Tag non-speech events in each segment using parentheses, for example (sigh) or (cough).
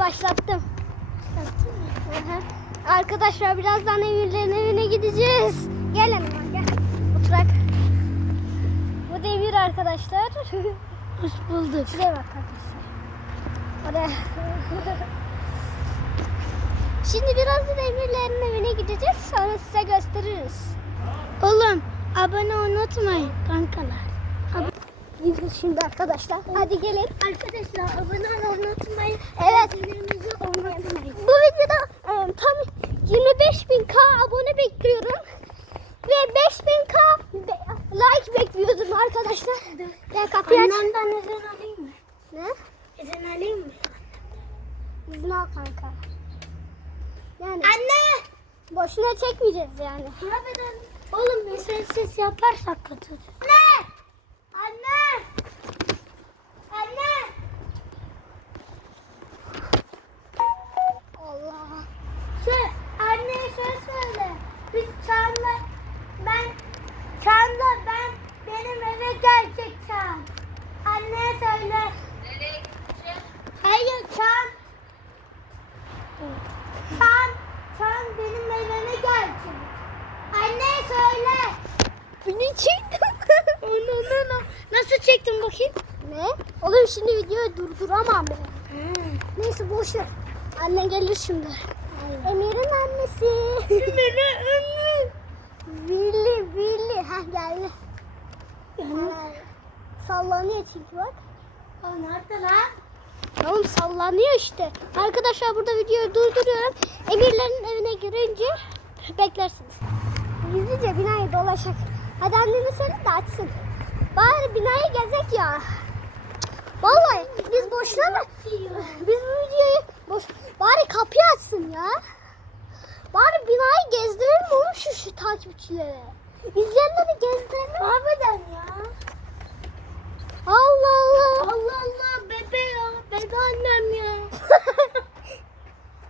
başlattım. Arkadaşlar birazdan Emirlerin evine gideceğiz. Gel hanıma gel. Oturak. Bu da Emir arkadaşlar. (laughs) Hoş bulduk. Şuraya bak arkadaşlar. Oraya. (laughs) Şimdi birazdan Emirlerin evine gideceğiz. Sonra size gösteririz. Oğlum abone unutmayın kankalar. Gidiyoruz şimdi arkadaşlar. Hadi gelin. Arkadaşlar abone olmayı unutmayın. Evet. Unutmayın. Bu videoda e, tam 25.000k abone bekliyorum. Ve 5000k be- like bekliyordum arkadaşlar. Gel kapıyı aç. Annemden izin alayım mı? Ne? İzin alayım mı? İzin al kanka. Yani Anne! boşuna çekmeyeceğiz yani. Harbiden. Oğlum bir ses yaparsak kötü. Anne! Anne! Anne! Allah. Şey, anneye şey söyle. Biz Çağla, ben, Çağla ben, benim eve gelecek Çağ. Anneye söyle. Hayır Çağ. Çağ, Çağ benim evime gelecek. Anneye söyle. Beni çektim. Onu, onu, Nasıl çektin bakayım? ne? Oğlum şimdi videoyu durduramam ben. Neyse boş ver. Annen gelir şimdi. Emir'in annesi. Nene anne. Billi billi. Heh geldi. Ha, Sallanıyor çünkü bak. Nerede lan? Oğlum sallanıyor işte. Arkadaşlar burada videoyu durduruyorum. Emirlerin evine girince beklersiniz. Gizlice binayı dolaşak. Hadi annene söyle de açsın. Bari binayı gezek ya. Vallahi biz boşuna mı? Biz bu videoyu boş... Bari kapıyı açsın ya. Bari binayı gezdirelim oğlum şu, şu takipçilere. İzleyenleri gezdirelim. Harbiden ya. Allah Allah. Allah Allah bebe ya. Bebe annem ya. (laughs)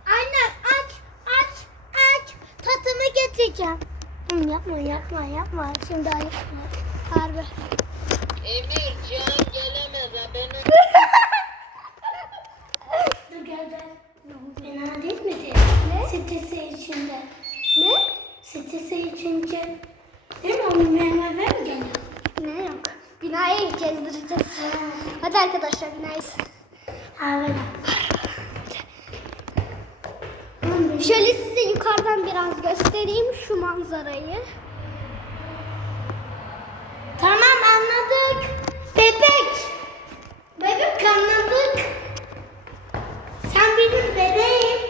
Anne aç aç aç. Tatımı getireceğim. Yapma yapma yapma. Şimdi yapma. Harbi. Emir Can gelemez haberin (laughs) Dur gel gel. Fena değil mi? Ne? Sitesi içinde. Ne? Sitesi içince. Değil mi? Onun eve mi geliyor? Ne yok. Binayı gezdireceğiz. Hadi arkadaşlar binayı. Harbiden. Şöyle size yukarıdan biraz göstereyim şu manzarayı. Tamam anladık. Bebek. Bebek anladık. Sen benim bebeğim.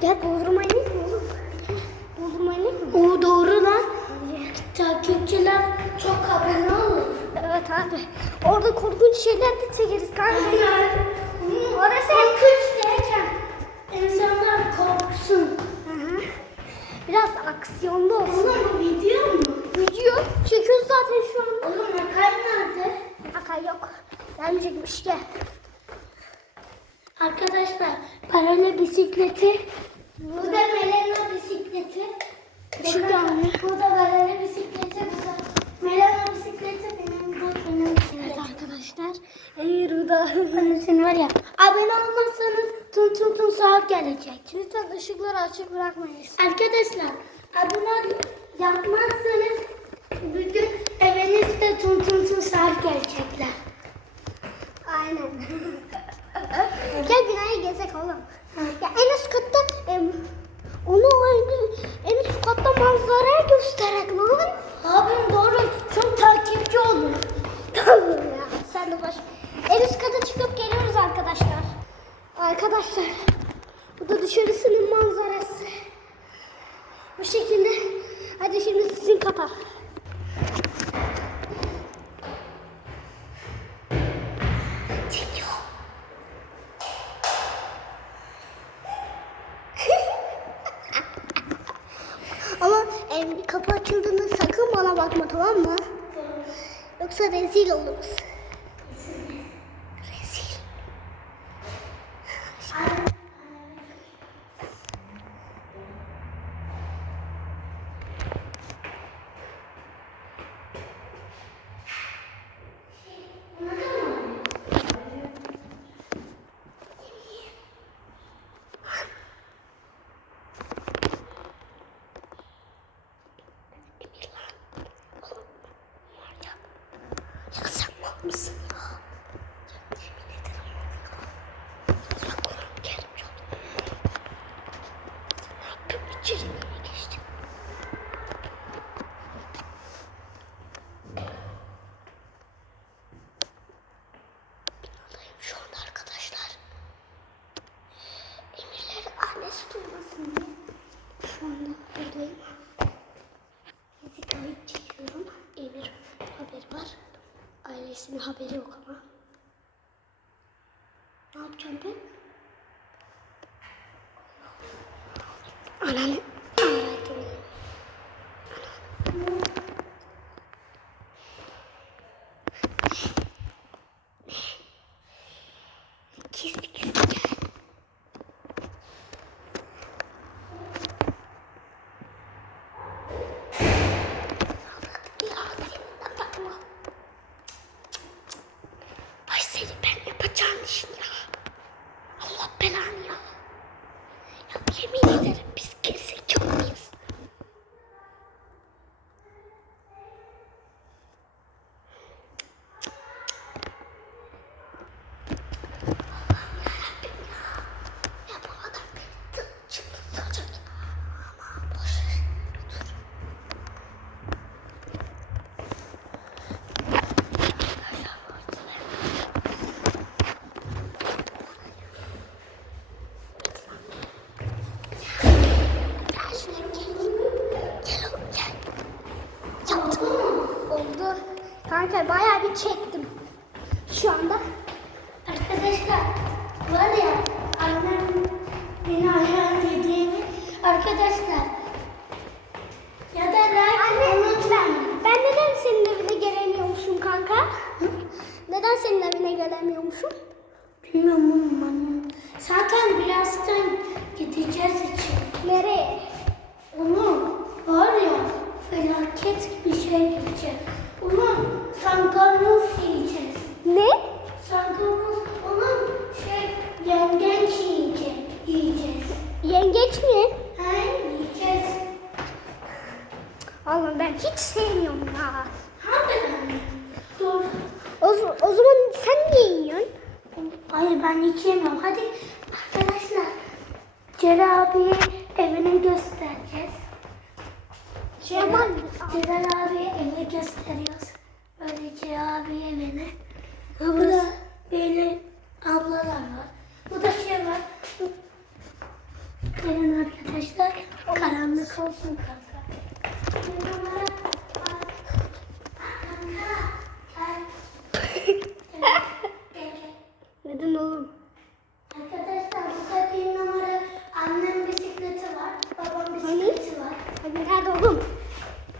Gel Bodrum'a inelim mi oğlum? Bodrum'a inelim mi? O doğru lan. Takipçiler çok abone olur. Evet abi. Orada korkunç şeyler de çekeriz kanka. Orası korkunç derken insanlar korksun. Hı hı. Biraz aksiyonlu olsun. Oğlum bu video mu? Video çekiyoruz zaten şu anda. Oğlum makal nerede? Akay yok. Gelmeyecekmiş gel. Arkadaşlar paralel bisikleti. Bu da Melena bisikleti. Şurada anne. Bu da paralel bisikleti. Bu da Melena bisikleti. Benim bu benim Evet bisikletim. arkadaşlar. Emir burada. Annesinin var ya. Abone olmazsanız tun tun tun saat gelecek. Lütfen ışıkları açık bırakmayız. Arkadaşlar abone yapmazsanız bugün evinizde tun tun tun saat gelecekler. Aynen. Gel binayı gezek oğlum. Ya en üst katta em, onu en, en üst katta manzarayı gösterek lan. Abim doğru çok takipçi olur. Tamam ya sen de baş. En üst kata çıkıp geliyoruz arkadaşlar. Arkadaşlar bu da dışarısının manzarası. Bu şekilde. Hadi şimdi sizin kata. Çekiyor. Ama em, kapı açıldığında bakma tamam mı? Yoksa rezil oluruz. problems. Ailesinin haberi yok ama. Ne yapacağım ben? Ananı aradım. Gizli gizli gel. Ya senin de bakma. Ay seni ben yapacağım işin ya. Allah belanı ya. Ya yemin ederim biz gerizekalı mıyız? Allah'ım yarabbim ya. Ya bu adam beni çıldırtacak ya. Ama boş ver. Dur. Gel oğlum gel. Yaptım. Oldu. Kanka bayağı bir çektim. Şu anda. Arkadaşlar var ya annem beni ayağın yediğimi arkadaşlar ya da like unutmayın. Ben neden senin evine gelemiyormuşum kanka? Neden senin evine gelemiyormuşum? Bilmiyorum oğlum ben. Zaten birazdan gideceğiz için. Nereye? Oğlum var ya felaket bir şey gidecek. Oğlum sangaloz yiyeceğiz. Ne? Sangaloz onun şey yengeç yiyecek. Yiyeceğiz. Yengeç mi? He yiyeceğiz. Allah'ım ben hiç sevmiyorum ya. Harbiden mi? Dur. O, z- o zaman sen niye yiyorsun? Hayır ben hiç yemiyorum. Hadi arkadaşlar. Celal abiye evini göstereceğiz. Şey yapar Celal abiye evi gösteriyoruz. Böyle Celal abiye evini. Ha, Burada burası. böyle ablalar var. Bu da şey var. Gelin arkadaşlar. Olsun kanka. Neden oğlum? Arkadaşlar burada bir numara annem bisikleti var. Babam bisikleti var. Hadi nerede oğlum?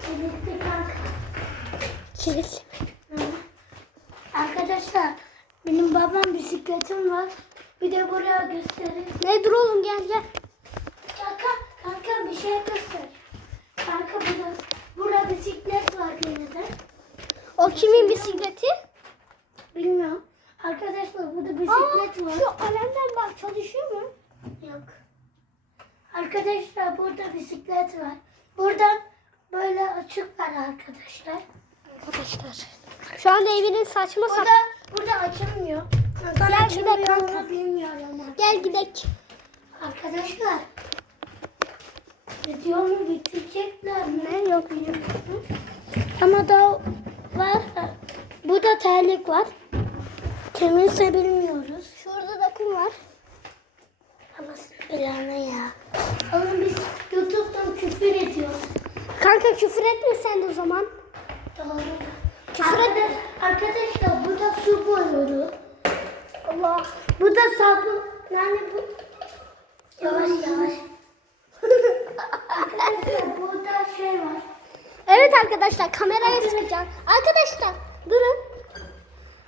Kilitli kanka. Kilitli. Arkadaşlar benim babam bisikletim var. Bir de buraya göstereyim. Ne dur oğlum gel gel. Kanka, kanka bir şey göster. Kanka burada, burada bisiklet var yine de. O kimin bisikleti? Bilmiyorum. Arkadaşlar burada Aa, bisiklet var. şu alemden bak çalışıyor mu? Yok. Arkadaşlar burada bisiklet var. Buradan böyle açık var arkadaşlar. Arkadaşlar. Şu anda evinin saçma Burada, sapan. burada açılmıyor. Neden Gel gidelim açılmıyor kanka. bilmiyorum ama. Gel gidek. Arkadaşlar. Videomu bitirecekler mi? Ne yok bilmiyorum. Ama daha var. Burada terlik var. Kiminse bilmiyoruz. Şurada da kum var. Ama belanı ya. Oğlum biz YouTube'dan küfür ediyoruz. Kanka küfür etme sen de o zaman. Doğru. Küfür Arkadaş, arkadaşlar burada su boyuyordu. Allah. Bu da sabun. Yani bu... Yavaş yavaş. (laughs) Arkadaşlar burada şey var. Evet arkadaşlar kameraya sıkacağım. Arkadaşlar durun.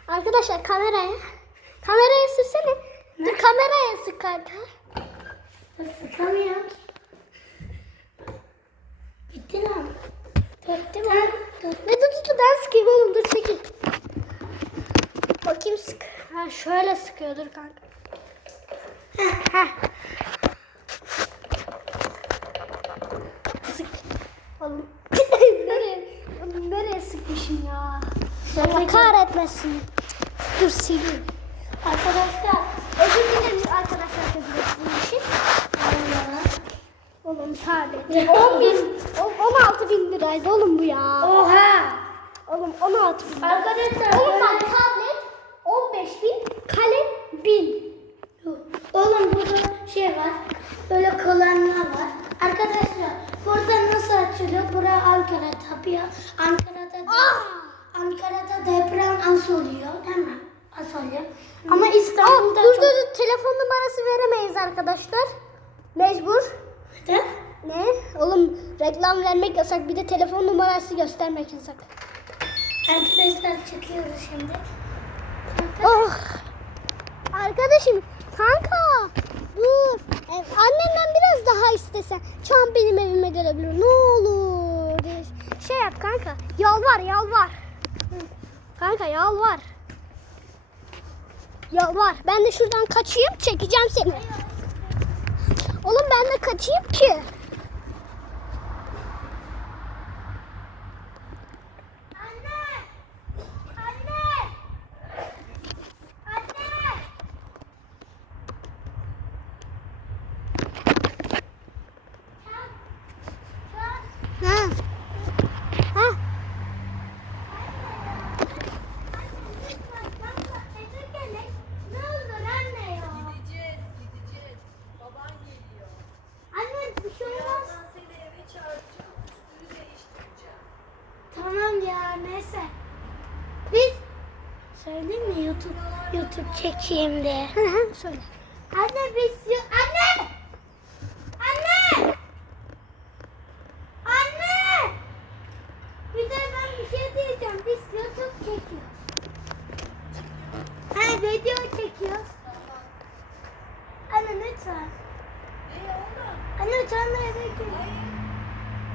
Arkadaşlar kameraya. Kameraya sürsene. Dur kameraya sık kanka. Sıkamıyor. Bitti lan. Dörtte mi? Ne dur dur dur ben sıkayım oğlum dur çekil. Bakayım sık. Ha şöyle sıkıyor dur kanka. Heh, heh. Sık. Oğlum. Nereye, sıkmışım ya? Allah kahretmesin. Dur sileyim. Arkadaşlar. Özür dilerim arkadaşlar ettiğim için. Oğlum tablet. (laughs) 10 bin, on- 16 bin liraydı oğlum bu ya. Oha. Oğlum 16 bin. Arkadaşlar. Oğlum bak tablet 15 bin, kalem 1000. Oğlum burada şey var. Böyle kalanlar var. Arkadaşlar burada nasıl açılıyor? Bura Ankara tapıyor. Ankara'da Ah! Ankara'da deprem az oluyor değil mi? Az oluyor. Ama Aa, İstanbul'da dur dur çok... dur telefon numarası veremeyiz arkadaşlar. Mecbur. Neden? Ne? Oğlum reklam vermek yasak bir de telefon numarası göstermek yasak. Arkadaşlar çıkıyoruz şimdi. Oh. Arkadaşım kanka dur. E, annenden biraz daha istesen. Çam benim evime gelebilir ne olur. Şey yap kanka yalvar yalvar. Kanka yalvar. Yalvar. Ben de şuradan kaçayım çekeceğim seni. Oğlum ben de kaçayım ki. Anne! Anne! Anne! Ha. Ha. Ne olur anne ya? Gideceğiz, gideceğiz. Baban geliyor. Anne bir şey olmaz. Birazdan seni eve çağıracağım. Üstünü değiştireceğim. Tamam ya neyse. Biz söyleyeyim mi YouTube YouTube çekeyim diye. Söyle. Anne biz! Anne! Anne! Bir de ben bir şey diyeceğim. Biz YouTube çekiyoruz. Ha video çekiyoruz. Anne lütfen. Ne oğlum? Anne lütfen eve gel. Hayır.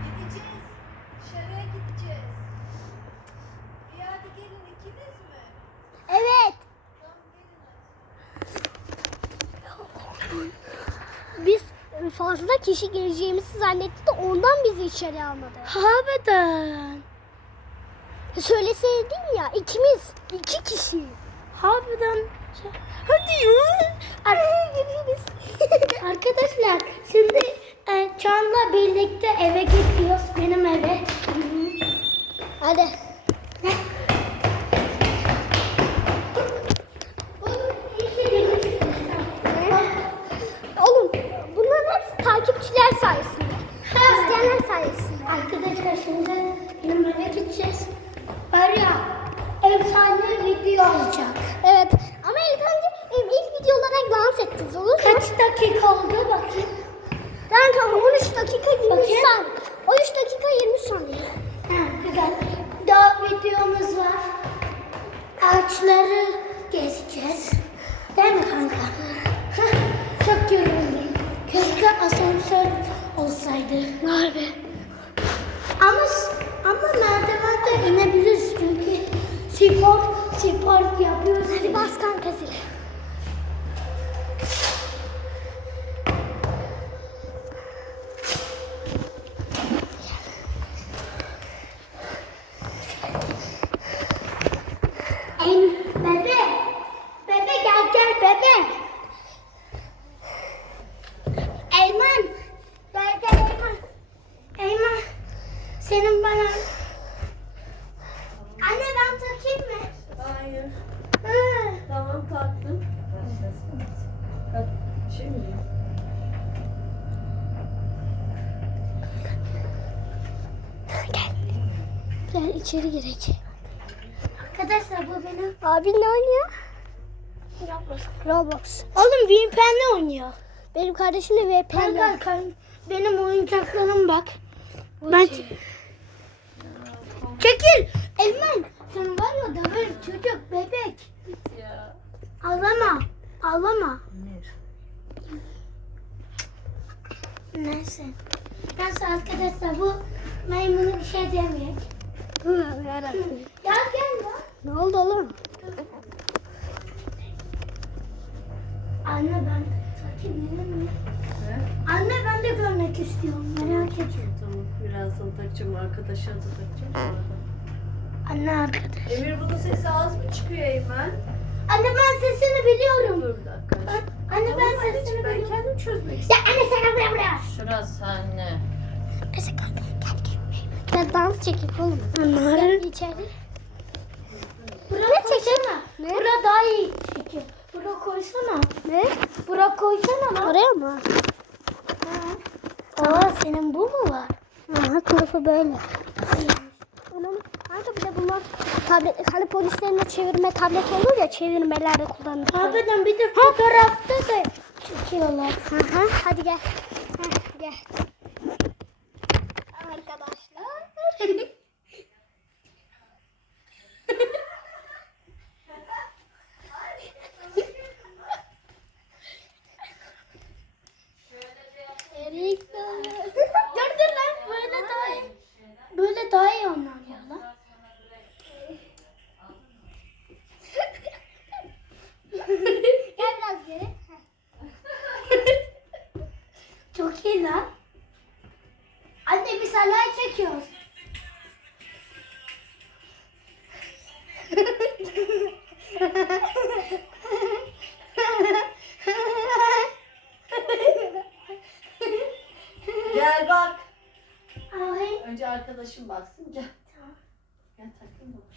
Gideceğiz. Dışarıya gideceğiz. Bir hadi gelin ikiniz mi? Evet. Tamam gelin hadi. Biz fazla kişi geleceğimizi zannetti de ondan bizi içeri almadı. Harbiden. Söyleseydin ya ikimiz iki kişi. Harbiden. Hadi ya. (laughs) Arkadaşlar şimdi e, Çağan'la birlikte eve gidiyoruz. Benim eve. Hadi. Takipçiler sayesinde. İzleyenler sayesinde. Arkadaşlar şimdi benim eve gideceğiz. Var ya efsane video Gel içeri girek. Arkadaşlar bu benim Abin ne oynuyor? Roblox. Roblox. Oğlum VPN'le oynuyor. Benim kardeşim de VPN. Kanka kan, benim oyuncaklarım bak. Ben Çekil. Elman. Sen var ya döverim çocuk bebek. Ya. Ağlama. Ağlama. Neyse. Neyse arkadaşlar bu maymunu bir şey demeyek. Yarabbim. Gel gel ya. Ne oldu oğlum? Anne ben? He? Anne ben de görmek istiyorum. Merak etme. Tamam birazdan takacağım arkadaşa da takacağım sonra. Anne arkadaş. Emir bunun sesi az mı çıkıyor Eymen? Anne ben sesini biliyorum. Dur bir dakika. An- Anne ben sesini anneciğim, ben biliyorum. kendim çözmek Ya istiyorum. anne sen buraya buraya. Şurası anne. Neyse kanka dans çekik oğlum. Anne. Gel içeri. Buraya koysana. Ne? Bura daha iyi çekiyor. Bura koysana. Ne? Bura koysana lan. Oraya mı? Aa senin bu mu var? Aha kılıfı böyle. Anam, kanka bir de bunlar tablet, hani polislerin çevirme tablet olur ya çevirmelerde kullanılır. Harbiden bir de fotoğrafta da çekiyorlar. Aha, hadi gel. Heh, gel.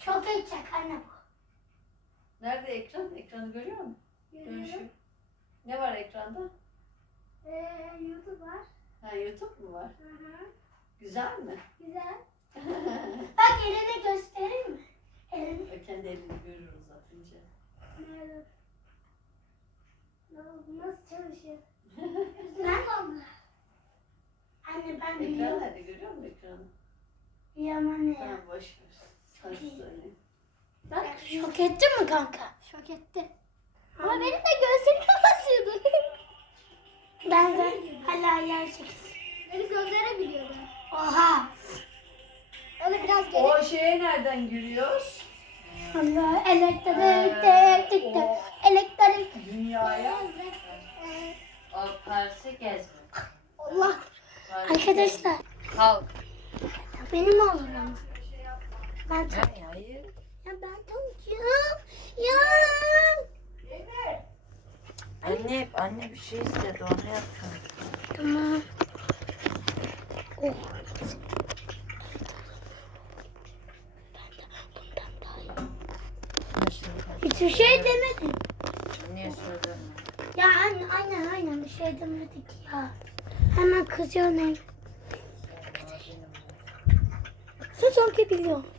Çok edecek anne bu. Nerede ekran? Ekranı görüyor musun? Görüşüyor. Ne var ekranda? Ee, YouTube var. Ha YouTube mu var? Güzel mi? Güzel. (laughs) Bak elini göstereyim mi? Elini. O kendi elini görür uzatınca. Ne oldu? Nasıl çalışıyor? Lan. Anne ben Ekran biliyorum. nerede görüyor musun ekranı? Biliyorum anne ya. Tamam boş ver. Bak şok ettin mi kanka? Şok etti. Ama benim de gözlerim (laughs) basıyordu. Ben de hala yer çekilsin. Benim gözlerim biliyordu. Oha. Öyle biraz geri. O şeye nereden giriyoruz? Allah elektrik elektrik o elektrik. dünyaya O Paris'e gezme. Allah. Arkadaşlar. Kalk. benim olur ama. Ben tak. Hayır. Ya ben takacağım. Ya. Anne, anne bir şey istedi onu yapacağım. Tamam. Oh. Hiçbir şey demedim. Niye söyledin? Ya anne aynen aynen bir şey demedik ya. Hemen kızıyorsun hem. Sen sanki biliyorsun.